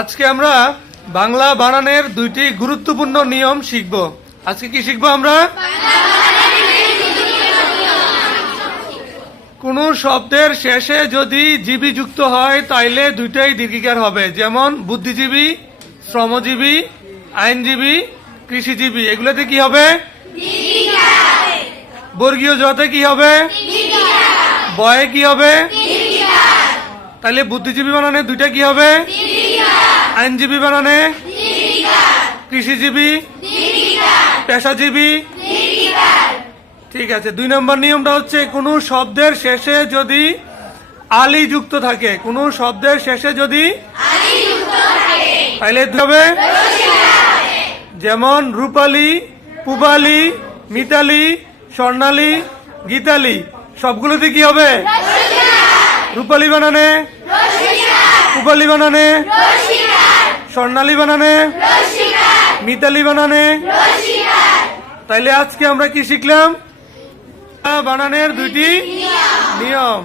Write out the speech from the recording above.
আজকে আমরা বাংলা বানানের দুইটি গুরুত্বপূর্ণ নিয়ম শিখব। আজকে কি শিখব আমরা? কোন শব্দের শেষে যদি জীবী যুক্ত হয় তাইলে দুইটাই দীর্ঘিকার হবে, যেমন বুদ্ধিজীবী, শ্রমজীবী, আইনজীবী, কৃষিজীবী, এগুলোতে কি হবে? বর্গীয় জতে কি হবে? বয়ে কি হবে? তাহলে বুদ্ধিজীবী বানানে দুইটা কি হবে? আইনজীবী বানানে, কৃষিজীবী, পেশাজীবী। ঠিক আছে, 2 নম্বর নিয়মটা হচ্ছে কোন শব্দের শেষে যদি আলি যুক্ত থাকে, কোন শব্দের শেষে যদি তাহলে হবে, যেমন রূপালী, পূবালী, মিতালি, স্বর্ণালী, গীতালি, সবগুলোতে কি হবে? রূপালী বানানে, পূবালী বানানে, স্বর্ণালী বানানে, মিতালি বানানে। তাইলে আজকে আমরা কি শিখলাম? বানানের দুইটি নিয়ম।